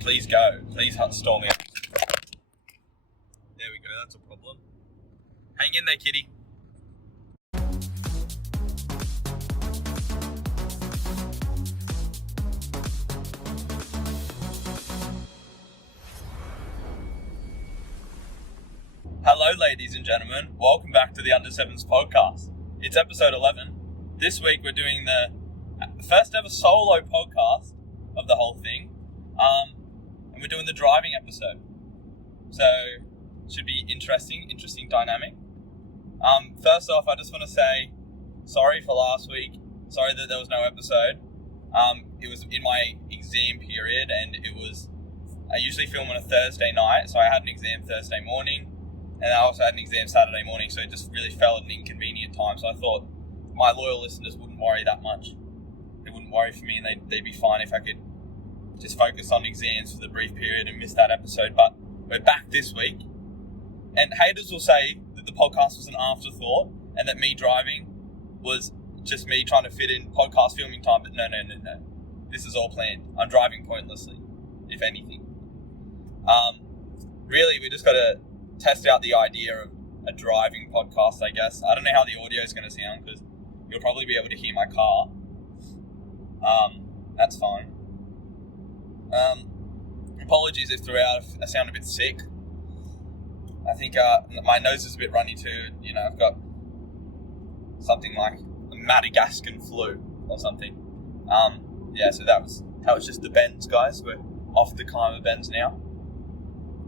Please go. Please storm me up. There we go, that's a problem. Hang in there, kitty. Hello, ladies and gentlemen. Welcome back to the Under Sevens podcast. It's episode 11. This week we're doing the first ever solo podcast of the whole thing. And we're doing the driving episode. So, should be interesting dynamic. First off, I just want to say sorry for last week. Sorry that there was no episode. It was in my exam period, and I usually film on a Thursday night, so I had an exam Thursday morning. And I also had an exam Saturday morning, so it just really fell at an inconvenient time. So I thought my loyal listeners wouldn't worry that much. They wouldn't worry for me, and they'd be fine if I could just focus on exams for the brief period and miss that episode. But we're back this week. And haters will say that the podcast was an afterthought and that me driving was just me trying to fit in podcast filming time. But no. This is all planned. I'm driving pointlessly, if anything. Really, we just got to test out the idea of a driving podcast, I guess. I don't know how the audio is going to sound because you'll probably be able to hear my car. That's fine. Apologies if throughout I sound a bit sick. I think my nose is a bit runny too. You know, I've got something like a Madagascan flu or something. So that was just the bends, guys. We're off the climber bends now.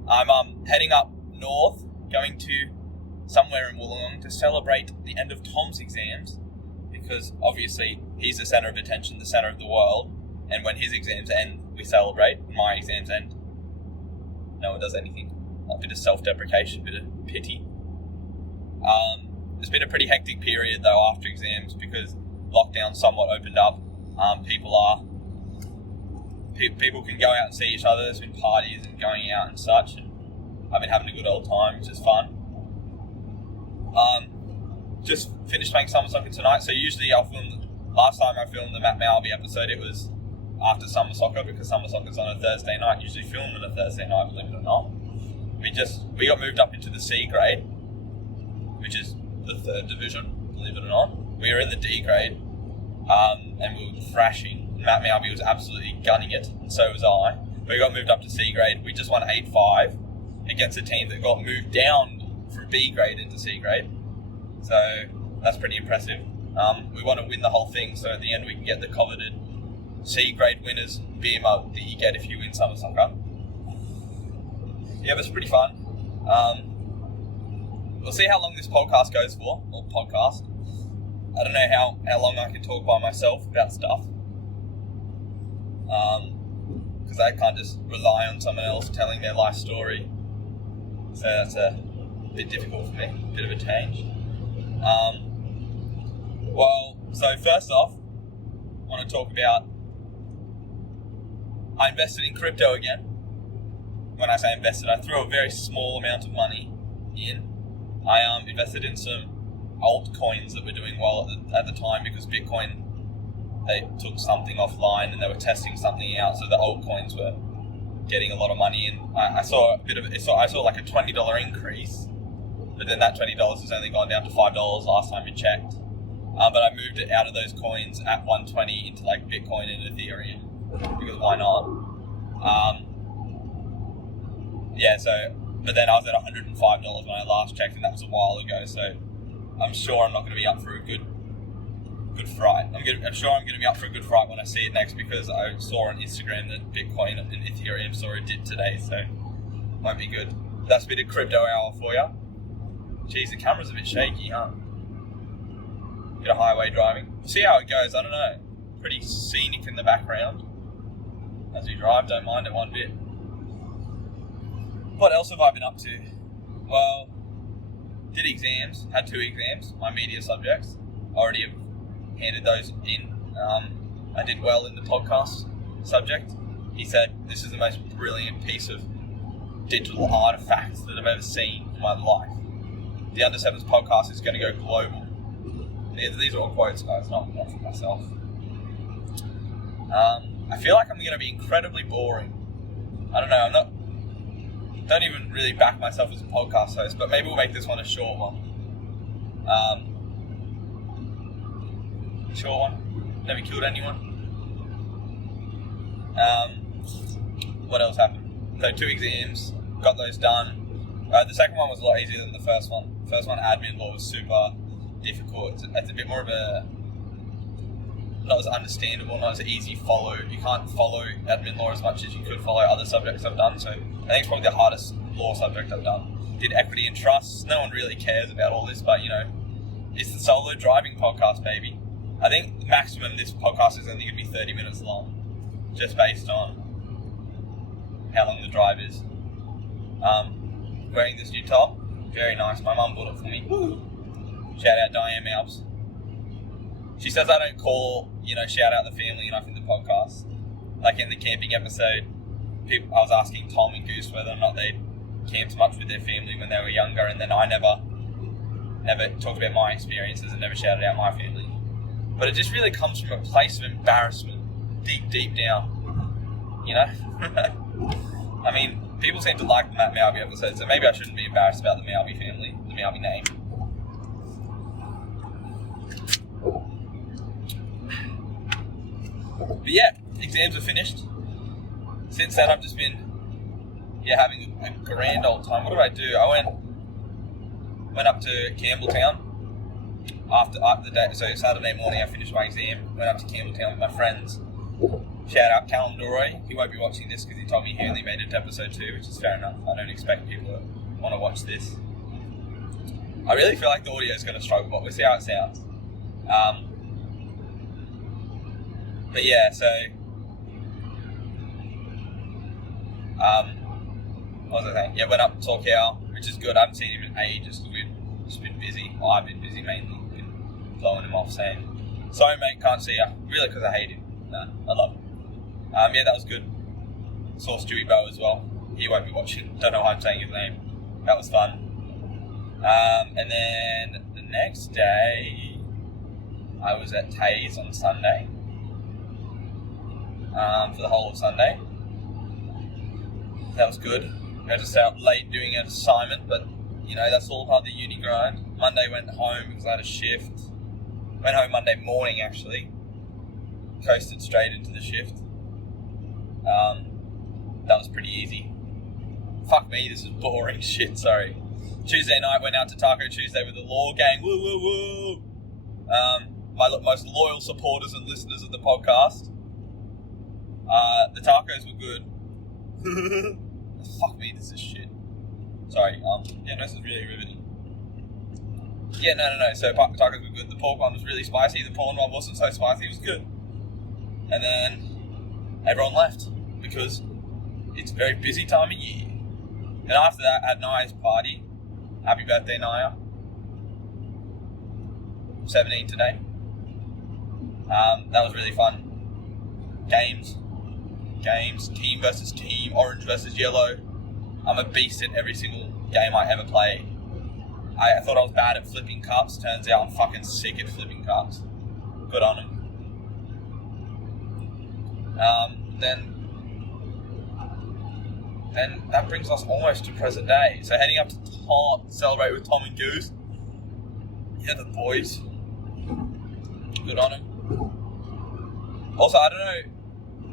I'm heading up north, going to somewhere in Wollongong to celebrate the end of Tom's exams, because obviously he's the centre of attention, the centre of the world, and when his exams end, we celebrate. My exams end, no one does anything. A bit of self-deprecation, a bit of pity. It's been a pretty hectic period though after exams, because lockdown somewhat opened up. People can go out and see each other. There's been parties and going out and such, and I've been having a good old time, which is fun. Just finished playing summer soccer tonight, so usually last time I filmed the Matt Malby episode, it was after summer soccer, because summer soccer's on a Thursday night, usually film on a Thursday night, believe it or not. We got moved up into the C grade, which is the third division, believe it or not. We were in the D grade, and we were thrashing. Matt Malby was absolutely gunning it, and so was I. We got moved up to C grade. We just won 8-5 against a team that got moved down from B grade into C grade. So that's pretty impressive. We want to win the whole thing, so at the end we can get the coveted C grade winners beer mug that you get if you win summer soccer. Yeah, but it's pretty fun. We'll see how long this podcast goes for, or podcast. I don't know how long I can talk by myself about stuff. Because I can't just rely on someone else telling their life story. So that's a bit difficult for me, a bit of a change. So first off, I want to talk about, I invested in crypto again. When I say invested, I threw a very small amount of money in. I invested in some altcoins that were doing well at the time, because Bitcoin, they took something offline and they were testing something out, so the altcoins were getting a lot of money in. I saw like a $20 increase, but then that $20 has only gone down to $5 last time we checked. But I moved it out of those coins at 120 into like Bitcoin and Ethereum, because why not? But then I was at $105 when I last checked, and that was a while ago, so I'm sure I'm not going to be up for a good fright. I'm sure I'm going to be up for a good fright when I see it next, because I saw on Instagram that Bitcoin and Ethereum saw a dip today, so might be good. That's a bit of crypto hour for you. Geez, the camera's a bit shaky, huh? Bit of highway driving. We'll see how it goes, I don't know. Pretty scenic in the background as we drive, don't mind it one bit. What else have I been up to? Well, did exams, had 2 exams, my media subjects. Already have handed those in. I did well in the podcast subject. He said, this is the most brilliant piece of digital artifacts that I've ever seen in my life. The Under Sevens podcast is going to go global. These are all quotes, guys, not for myself. I feel like I'm going to be incredibly boring I don't know, don't even really back myself as a podcast host, but maybe we'll make this one a short one. Short one. Never killed anyone. What else happened? So 2 exams, got those done. The second one was a lot easier than the first one. The first one, admin law, was super difficult. It's a bit more of a, not as understandable, not as easy follow. You can't follow admin law as much as you could follow other subjects I've done. So I think it's probably the hardest law subject I've done. Did equity and trusts. No one really cares about all this, but it's the solo driving podcast, baby. I think maximum this podcast is only going to be 30 minutes long, just based on how long the drive is. Wearing this new top, very nice. My mum bought it for me. Shout out Diane Malps. She says I don't shout out the family enough in the podcast. Like in the camping episode, I was asking Tom and Goose whether or not they'd camped much with their family when they were younger, and then I never talked about my experiences and never shouted out my family. But it just really comes from a place of embarrassment, deep down, I mean, people seem to like the Matt Malby episode, so maybe I shouldn't be embarrassed about the Malby family, the Malby name. But yeah, exams are finished. Since then, I've just been having a grand old time. What did I do? I went up to Campbelltown after the day. So Saturday morning, I finished my exam. Went up to Campbelltown with my friends. Shout out Callum Doroy. He won't be watching this because he told me he only made it to episode 2, which is fair enough. I don't expect people to want to watch this. I really feel like the audio is going to struggle, but we'll see how it sounds. But yeah, so what was I saying? Yeah, went up to Torquay, which is good. I haven't seen him in ages because we've just been busy. Well, I've been busy mainly. Been blowing him off saying, sorry mate, can't see ya. Really, because I hate him. No, I love him. Yeah, that was good. Saw Stewie Bow as well. He won't be watching. Don't know why I'm saying his name. That was fun. And then the next day, I was at Tays on Sunday. For the whole of Sunday. That was good. I had to stay up late doing an assignment, but that's all part of the uni grind. Monday went home because I had a shift. Went home Monday morning actually. Coasted straight into the shift. That was pretty easy. Fuck me, this is boring shit, sorry. Tuesday night went out to Taco Tuesday with the Law Gang. Woo woo woo! My most loyal supporters and listeners of the podcast. The tacos were good. Fuck me, this is shit. Sorry, this is really riveting. Yeah, no. So tacos were good. The pork one was really spicy. The prawn one wasn't so spicy. It was good. And then everyone left because it's a very busy time of year. And after that, at Naya's party, happy birthday, Naya. 17 today. That was really fun. Games, team versus team, orange versus yellow. I'm a beast at every single game I ever play. I thought I was bad at flipping cups. Turns out I'm fucking sick at flipping cups. Good on him. Then that brings us almost to present day. So heading up to celebrate with Tom and Goose. Yeah, the boys. Good on him. Also, I don't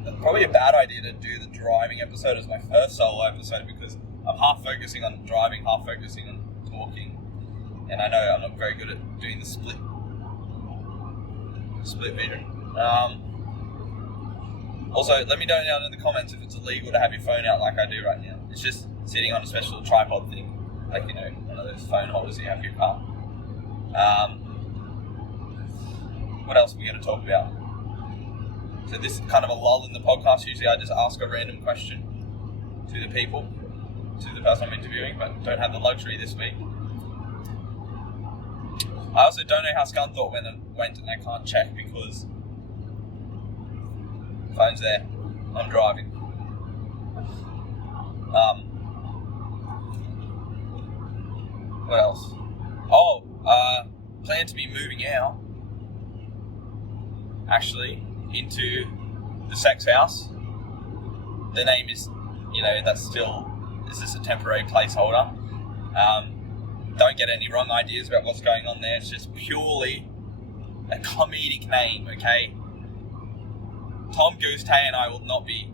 know, probably a bad idea to do the driving episode as my first solo episode because I'm half focusing on driving, half focusing on talking. And I know I'm not very good at doing the split vision. Also, let me know down in the comments if it's illegal to have your phone out like I do right now. It's just sitting on a special tripod thing, like, one of those phone holders you have for your car. What else are we going to talk about? So this is kind of a lull in the podcast. Usually I just ask a random question to the people, to the person I'm interviewing, but don't have the luxury this week. I also don't know how Scunthorpe went and I can't check because phone's there. I'm driving. What else? Plan to be moving out. Actually, into the sex house. The name is, that's still, is this a temporary placeholder? Don't get any wrong ideas about what's going on there. It's just purely a comedic name, okay? Tom Goose, Tay and I will not be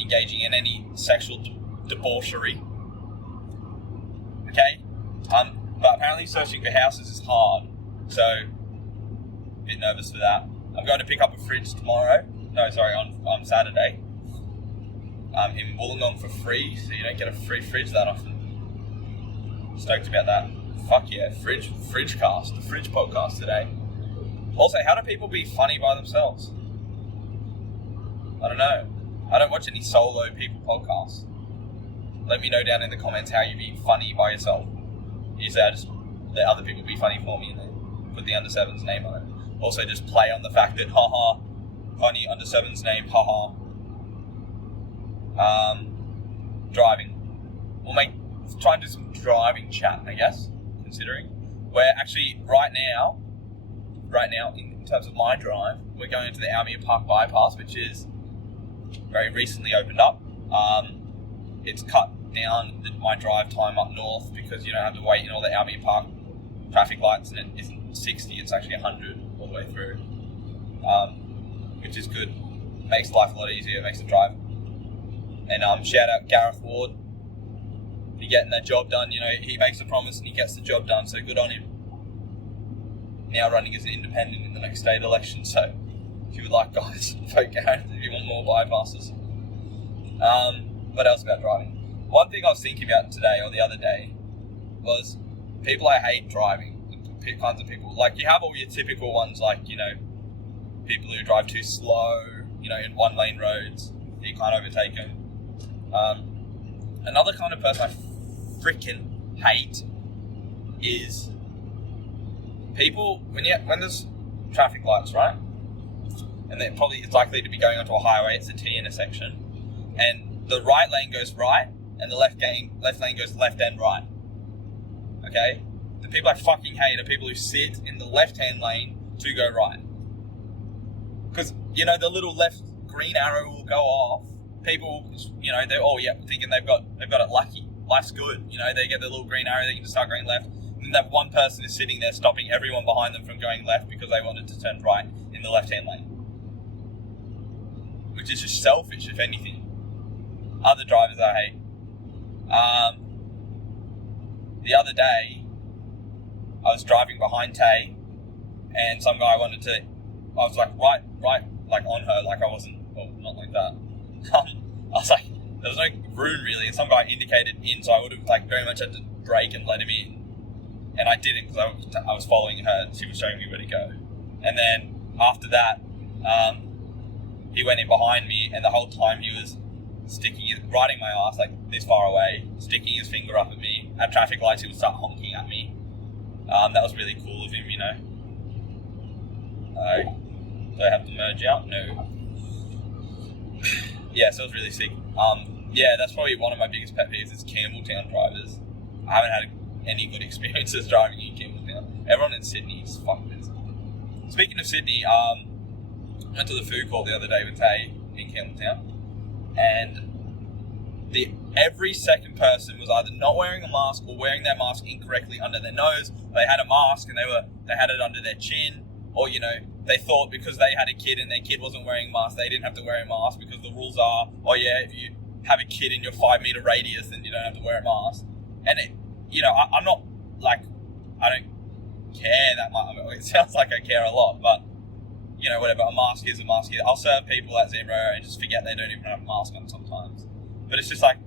engaging in any sexual debauchery, okay? But apparently searching for houses is hard, so a bit nervous for that. I'm going to pick up a fridge on Saturday in Wollongong for free, so you don't get a free fridge that often. Stoked about that. Fuck yeah, the fridge podcast today. Also, how do people be funny by themselves? I don't know. I don't watch any solo people podcasts. Let me know down in the comments how you be funny by yourself. Usually I just let other people be funny for me and then put the under 7's name on it. Also just play on the fact that haha, funny under 7's name, haha. Driving. Let's try and do some driving chat, I guess, considering. We're actually, right now, in terms of my drive, we're going into the Almere Park bypass, which is very recently opened up. It's cut down my drive time up north because you don't have to wait in all the Almere Park traffic lights, and it isn't 60, it's actually 100 all the way through, which is good. Makes life a lot easier, makes the drive. And shout out Gareth Ward for getting that job done. He makes a promise and he gets the job done, so good on him. Now running as an independent in the next state election, so if you would like, guys, vote Gareth if you want more bypasses. What else about driving? One thing I was thinking about today or the other day was people I hate driving. The kinds of people, like you have all your typical ones, like people who drive too slow, in one lane roads, you can't overtake them. Another kind of person I freaking hate is people when there's traffic lights, right? And then probably it's likely to be going onto a highway. It's a T intersection, and the right lane goes right, and the left lane goes left and right. Okay, the people I fucking hate are people who sit in the left-hand lane to go right, because the little left green arrow will go off. People, they're thinking they've got it lucky. Life's good, they get the little green arrow, they can just start going left. And that one person is sitting there stopping everyone behind them from going left because they wanted to turn right in the left-hand lane. Which is just selfish, if anything. Other drivers I hate. The other day, I was driving behind Tay, and some guy I was like right, like on her, like I wasn't, well, not like that. I was like, there was no room really, and some guy indicated in, so I would have very much had to brake and let him in. And I didn't because I was following her, and she was showing me where to go. And then after that, he went in behind me, and the whole time he was riding my ass like this far away, sticking his finger up at me. At traffic lights, he would start honking at me. That was really cool of him, Do I have to merge out? No. Yeah, so it was really sick. That's probably one of my biggest pet peeves is Campbelltown drivers. I haven't had any good experiences driving in Campbelltown. Everyone in Sydney is fucking busy. Speaking of Sydney, went to the food court the other day with Tay in Campbelltown, and every second person was either not wearing a mask or wearing their mask incorrectly under their nose. They had a mask and they had it under their chin, or they thought because they had a kid and their kid wasn't wearing a mask, they didn't have to wear a mask because the rules are, if you have a kid in your 5 meter radius, then you don't have to wear a mask. And I'm not like, I don't care that much. I mean, it sounds like I care a lot, but whatever, a mask is a mask. I'll serve people at Zebra and just forget they don't even have a mask on sometimes. But it's just like,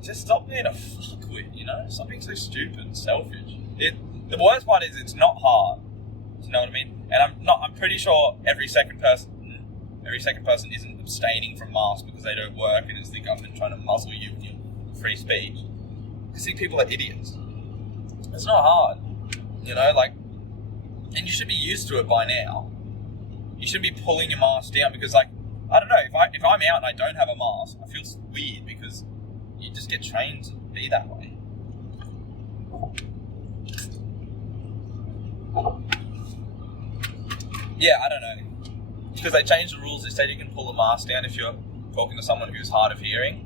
just stop being a fuckwit, Stop being so stupid and selfish. The worst part is it's not hard. Do you know what I mean? And I'm pretty sure every second person isn't abstaining from masks because they don't work and it's the government trying to muzzle you with your free speech. I think people are idiots. It's not hard, and you should be used to it by now. You shouldn't be pulling your mask down because, I don't know, if I'm out and I don't have a mask, I feel weird because you just get trained to be that way. Yeah, I don't know. Because they changed the rules. They said you can pull a mask down if you're talking to someone who's hard of hearing.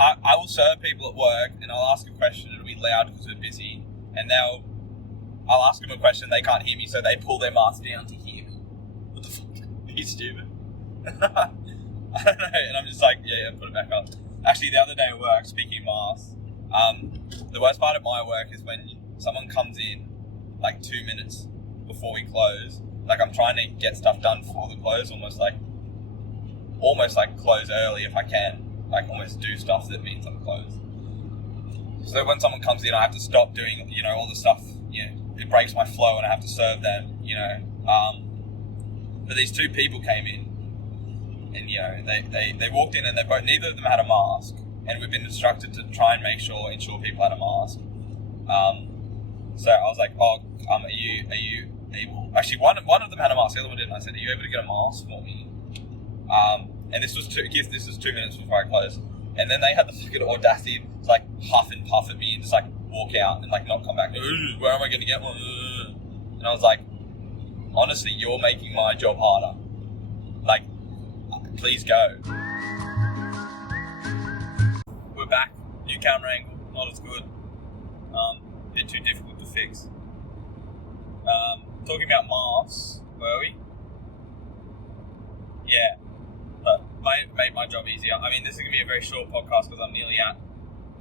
I will serve people at work, and I'll ask a question. It'll be loud because we're busy, and I'll ask them a question. They can't hear me, so they pull their mask down to hear me. What the fuck? Are you stupid? I don't know, and I'm just like, yeah, put it back up. Actually, the other day at work, speaking of masks, the worst part of my work is when someone comes in like 2 minutes before we close. Like, I'm trying to get stuff done before the close, almost like close early if I can. Like, almost do stuff that means I'm closed. So when someone comes in, I have to stop doing, all the stuff, it breaks my flow and I have to serve them, But these two people came in and, they walked in and neither of them had a mask, and we've been instructed to try and ensure people had a mask. So I was like, are you able, actually one of them had a mask, the other one didn't. I said, are you able to get a mask for me? And this was 2 minutes before I closed. And then they had the fucking audacity to like huff and puff at me and just like walk out and like not come back. Where am I going to get one? And I was like, honestly, you're making my job harder. Like, please go. We're back. New camera angle, not as good. Bit too difficult to fix. Talking about masks, were we? Yeah. But made my job easier. I mean, this is going to be a very short podcast because I'm nearly at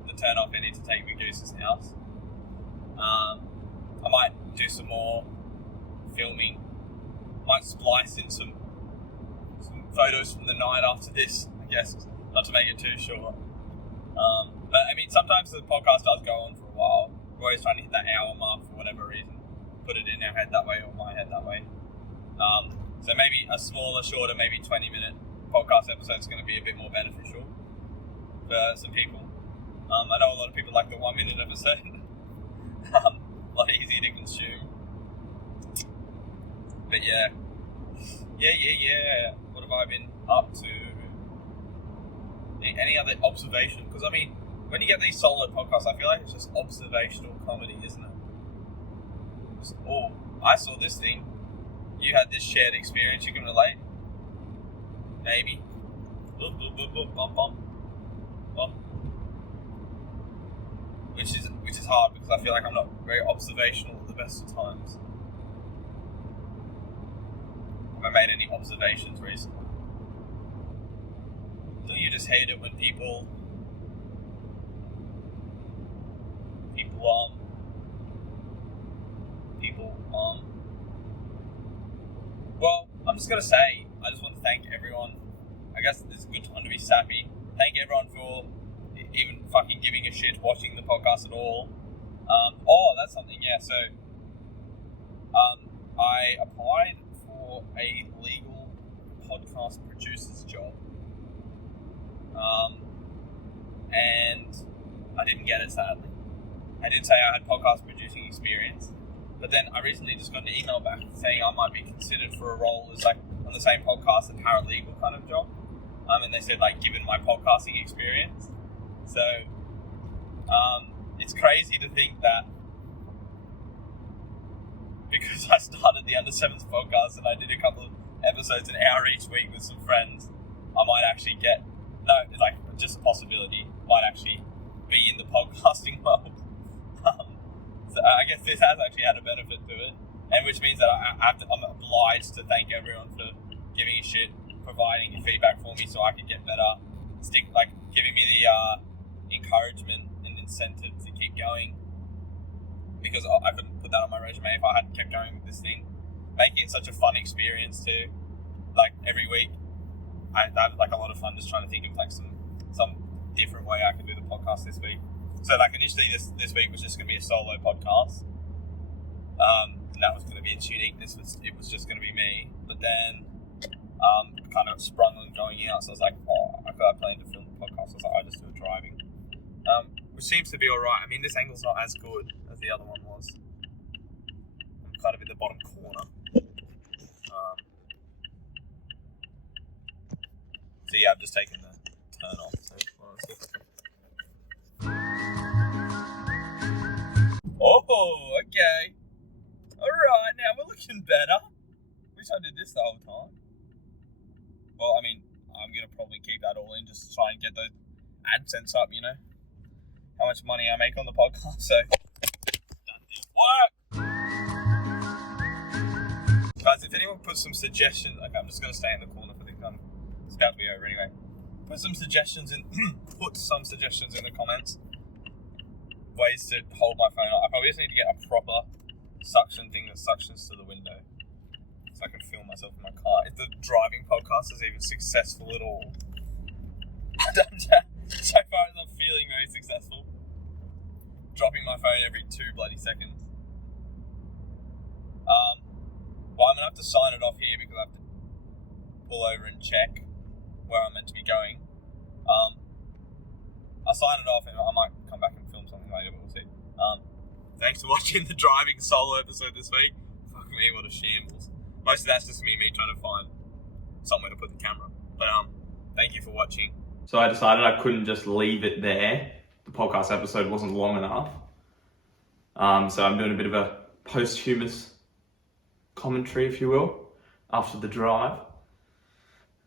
the turn off I need to take Magoose's house. I might do some more filming. Might splice in some photos from the night after this, I guess, not to make it too short. But I mean, sometimes the podcast does go on for a while. We're always trying to hit that hour mark for whatever reason. Put it in our head that way or my head that way. So maybe a smaller, shorter, maybe 20-minute podcast episode is going to be a bit more beneficial for some people. I know a lot of people like the 1-minute episode. A lot easier to consume. But yeah. What have I been up to? Any other observation? Because I mean, when you get these solo podcasts, I feel like it's just observational comedy, isn't it? Just, oh, I saw this thing. You had this shared experience. You can relate. Maybe. Bump. Which is hard because I feel like I'm not very observational at the best of times. Have I made any observations recently? Don't you just hate it when people well, I'm just going to say, I just want to thank everyone. I guess it's a good time to be sappy. Thank everyone for even fucking giving a shit, watching the podcast at all. That's something, yeah. So, I applied for a legal podcast producer's job. And I didn't get it, sadly. I did say I had podcast producing experience, but then I recently just got an email back saying I might be considered for a role as like on the same podcast, a paralegal kind of job. And they said like, given my podcasting experience. So, it's crazy to think that because I started the Under Sevens podcast and I did a couple of episodes an hour each week with some friends, I might actually it's like just a possibility, might actually be in the podcasting world. So I guess this has actually had a benefit to it, and which means that I'm obliged to thank everyone for giving a shit, providing feedback for me so I can get better, giving me the encouragement and incentive to keep going, because I couldn't put that on my resume if I hadn't kept going with this thing. Making it such a fun experience too, like every week I have like a lot of fun just trying to think of like some different way I could do the podcast this week. So like initially this week was just going to be a solo podcast, and that was going to be its uniqueness. It was just going to be me. But then kind of sprung on going out, so I was like, I planned to film the podcast. I was like, I just do it driving, which seems to be all right. I mean, this angle's not as good as the other one was. I'm kind of in the bottom corner. So yeah, I've just taken the turn off. So let's see if I can. Oh, okay. Alright, now we're looking better. Wish I did this the whole time. Well, I mean, I'm going to probably keep that all in just to try and get AdSense up, you know, how much money I make on the podcast. So that did work. Guys, if anyone puts some suggestions, okay, I'm just gonna stay in the corner for the it's about to be over anyway. Put some suggestions in the comments. Ways to hold my phone up. I probably just need to get a proper suction thing that suctions to the window, so I can film myself in my car. If the driving podcast is even successful at all. So far as I'm feeling very successful. Dropping my phone every 2 bloody seconds. Well, I'm going to have to sign it off here because I have to pull over and check where I'm meant to be going. I'll sign it off and I might come back and film something later, but we'll see. Thanks for watching the driving solo episode this week. Fuck me, what a shambles. Most of that's just me trying to find somewhere to put the camera. But thank you for watching. So I decided I couldn't just leave it there. The podcast episode wasn't long enough. So I'm doing a bit of a posthumous commentary, if you will, after the drive.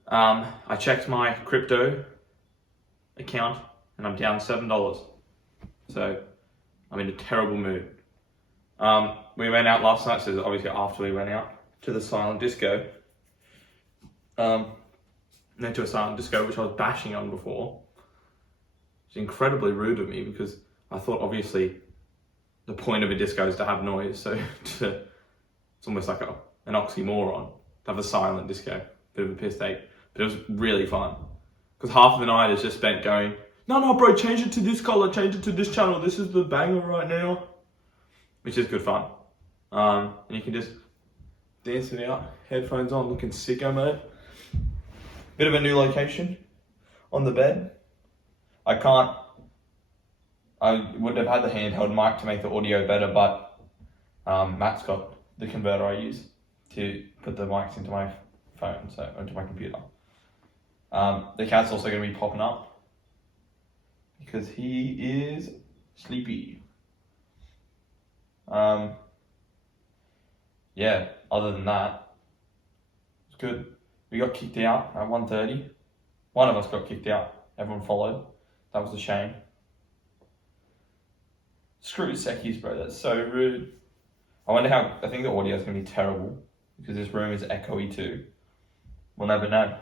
I checked my crypto account and I'm down $7. So I'm in a terrible mood. We went out last night, so obviously after we went out to the silent disco. Went to a silent disco, which I was bashing on before. It's incredibly rude of me because I thought obviously the point of a disco is to have noise, so it's almost like an oxymoron to have a silent disco. Bit of a piss take, but it was really fun because half of the night is just spent going, no bro, change it to this color, change it to this channel, this is the banger right now, which is good fun. And you can just dance it out, headphones on, looking sicko, mate. Bit of a new location on the bed. I would have had the handheld mic to make the audio better, but Matt's got the converter I use to put the mics into my phone, so into my computer. The cat's also going to be popping up because he is sleepy. Yeah, other than that, it's good. We got kicked out at 1:30. One of us got kicked out. Everyone followed. That was a shame. Screw Secchies, bro. That's so rude. I think the audio is going to be terrible because this room is echoey too. We'll never know.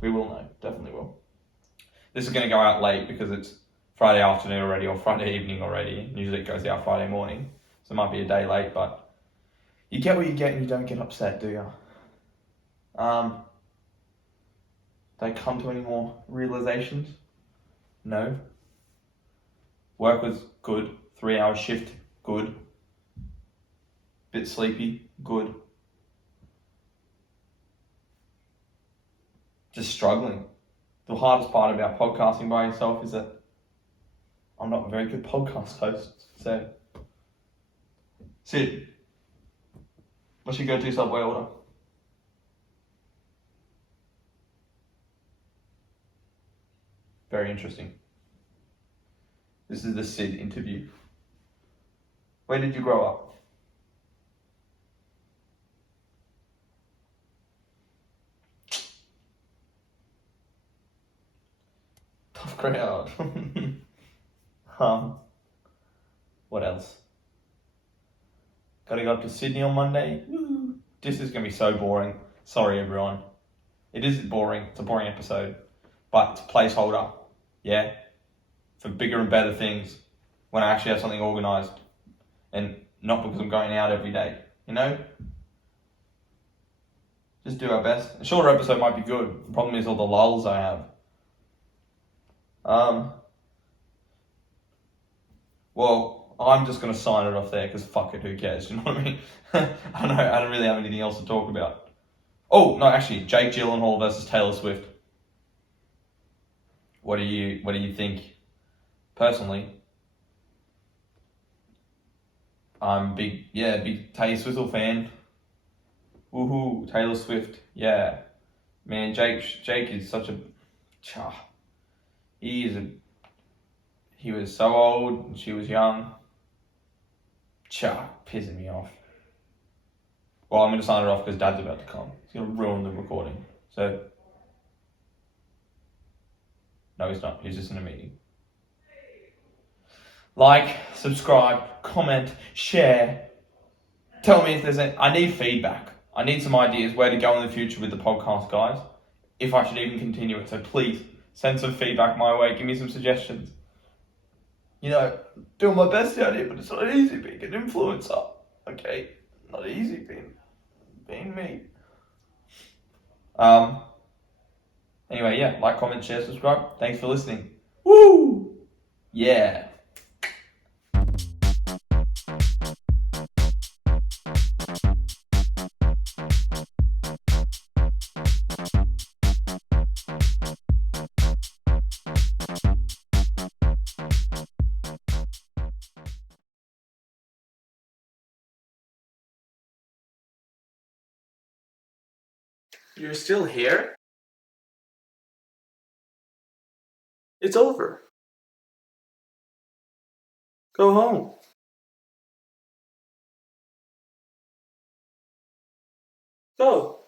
We will know. Definitely will. This is going to go out late because it's Friday afternoon already or Friday evening already. Usually it goes out Friday morning. So it might be a day late, but you get what you get and you don't get upset, do you? Don't come to any more realizations? No. Work was good. 3-hour shift, good. Bit sleepy, good. Just struggling. The hardest part about podcasting by yourself is that I'm not a very good podcast host. So, Sid, what's your go-to Subway order? Very interesting. This is the Sid interview. Where did you grow up? Tough crowd. What else? Gotta go up to Sydney on Monday. Woo. This is gonna be so boring. Sorry everyone. It is boring. It's a boring episode. But it's a placeholder. Yeah? For bigger and better things. When I actually have something organised. And not because I'm going out every day. You know? Just do our best. A shorter episode might be good. The problem is all the lulls I have. Well, I'm just going to sign it off there because fuck it, who cares? You know what I mean? I don't really have anything else to talk about. Oh, no, actually, Jake Gyllenhaal versus Taylor Swift. What do you think? Personally, I'm big Taylor Swift fan. Woohoo, Taylor Swift, yeah. Man, Jake is such a he was so old and she was young. Pissing me off. Well, I'm going to sign it off because Dad's about to come. He's going to ruin the recording. So, No, he's not. He's just in a meeting. Like, subscribe, comment, share. Tell me if there's any... I need feedback. I need some ideas where to go in the future with the podcast, guys. If I should even continue it. So please, send some feedback my way. Give me some suggestions. You know, doing my best out here, but it's not easy being an influencer. Okay? Not easy being me. Anyway, yeah, like, comment, share, subscribe. Thanks for listening. Woo! Yeah. You're still here? It's over. Go home. Go.